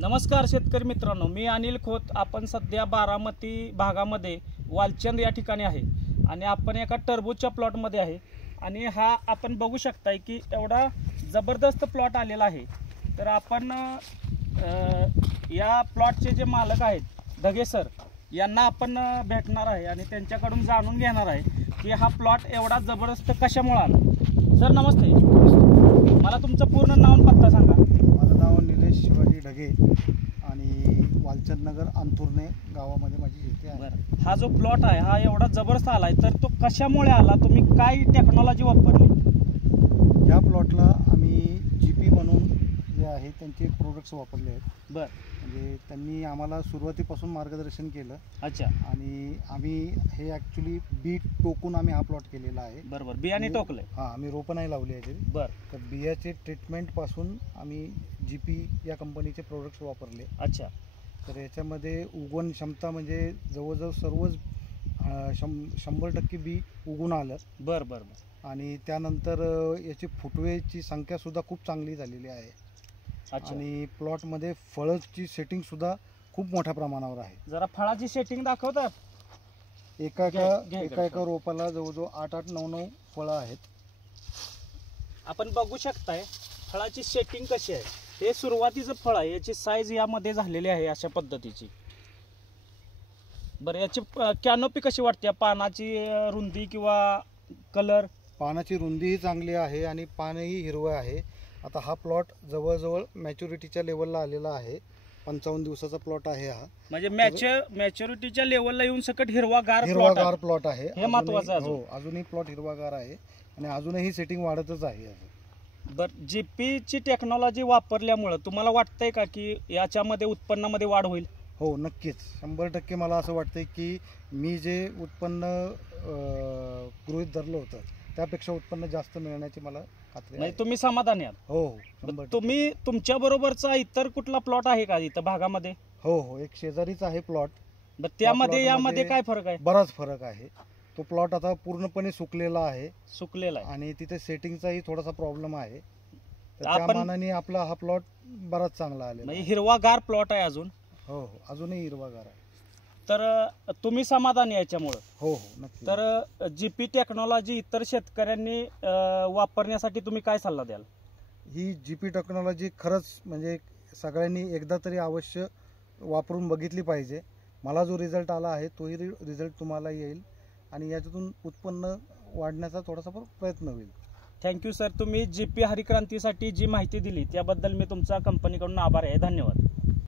नमस्कार शेतकरी मित्रांनो, मी अनिल खोत। आपण सध्या बारामती भागामध्ये वालचंद या ठिकाणी आहे आणि आपण एका टरबूजच्या प्लॉटमध्ये आहे आणि हा आपण बघू शकताय की एवढा जबरदस्त प्लॉट आलेला आहे। तर आपण या प्लॉटचे जे मालक आहेत ढगे सर यांना आपण भेटणार आहे आणि त्यांच्याकडून जाणून घेणार आहे की हा प्लॉट एवढा जबरदस्त कशामुळे आला। सर नमस्ते, मला तुमचं पूर्ण नाव आणि पत्ता सांगा। माझं नाव निलेश शिवाजी ढगे आणि वालचंद नगर अंथुर्णे गावामध्ये माझी शेती आहे। हा जो प्लॉट आहे हा एवढा जबरदस्त आलाय, तर तो कशामुळे आला, तुम्ही काय टेक्नॉलॉजी वापरली? या प्लॉटला आम्ही जीपी म्हणून जे आहे त्यांचे प्रोडक्ट्स वापरले आहेत। म्हणजे त्यांनी आम्हाला सुरुवातीपासून मार्गदर्शन केलं। अच्छा। आणि आम्ही हे ॲक्च्युली बी टोकून आम्ही हा प्लॉट केलेला आहे। बरोबर, बियाणे टोकले? हां, आम्ही रोपं नाही लावली आहे तरी। तर बियाचे ट्रीटमेंटपासून आम्ही जीपी या कंपनीचे प्रोडक्ट्स वापरले। अच्छा। तर याच्यामध्ये उगवण क्षमता म्हणजे जवळजवळ सर्वच 100% बी उगून आलं। बरं। आणि त्यानंतर याची फुटवेची संख्यासुद्धा खूप चांगली झालेली आहे। अच्छा। आणि प्लॉटमध्ये फळाची सेटिंगसुद्धा खूप मोठ्या प्रमाणावर आहे। जरा फळाची सेटिंग दाखवतात? एका रोपाला जवळजवळ 8-9 फळं आहेत। आपण बघू शकताय फळाची सेटिंग कशी आहे। हे सुरुवातीचं फळ आहे, याची साईज यामध्ये झालेली आहे अशा पद्धतीची। बरं, याची कॅनोपी कशी वाटते? पानाची रुंदी किंवा कलर? पानाची रुंदीही चांगली आहे आणि पानही हिरवं आहे। आता हा प्लॉट जवळजवळ मॅच्युरिटीच्या लेवलला आलेला आहे। 55 दिवसाचा प्लॉट आहे हा। म्हणजे मॅच्युरिटीच्या लेवलला येऊन सकट हिरवागार प्लॉट आहे। हे महत्त्वाचं आहे। हो, अजूनही प्लॉट हिरवागार आहे आणि अजूनही सेटिंग वाढतच आहे। बरं, जीपीची टेक्नॉलॉजी वापरल्यामुळे तुम्हाला वाटतंय का की याच्यामध्ये उत्पन्नामध्ये वाढ होईल? हो, नक्कीच 100% मला असं वाटतंय की मी जे उत्पन्न गृहीत धरलं होतं त्यापेक्षा उत्पन्न जास्त मिळण्याची मला खात्री आहे। म्हणजे तुम्ही समाधानी आहात? हो, 100%। तुम्ही तुमच्या बरोबरचा इतर कुठला प्लॉट आहे का इथं भागामध्ये? हो, एक शेजारीच आहे प्लॉट। बरं, त्यामध्ये यामध्ये काय फरक आहे? बराच फरक आहे। तो प्लॉट आता पूर्णपणे सुकलेला आहे आणि तिथे सेटिंगचाही थोडासा प्रॉब्लेम आहे। त्या मानाने आपला हा प्लॉट बराच चांगला आलेला म्हणजे हिरवागार प्लॉट आहे अजून? हो, अजूनही हिरवागार आहे। तर तुम्ही समाधानी याच्यामुळं? हो, नक्की। तर जीपी टेक्नॉलॉजी इतर शेतकऱ्यांनी वापरण्यासाठी तुम्ही काय सल्ला द्याल? ही जीपी टेक्नॉलॉजी खरंच म्हणजे सगळ्यांनी एकदा तरी अवश्य वापरून बघितली पाहिजे। मला जो रिझल्ट आला आहे तोही रिझल्ट तुम्हाला येईल आणि याच्यातून उत्पन्न वाढण्याचा थोडासा प्रयत्न होईल। थँक्यू सर, तुम्ही जीपी हरिक्रांतीसाठी जी माहिती दिली त्याबद्दल मी तुमचा कंपनीकडून आभार आहे। धन्यवाद।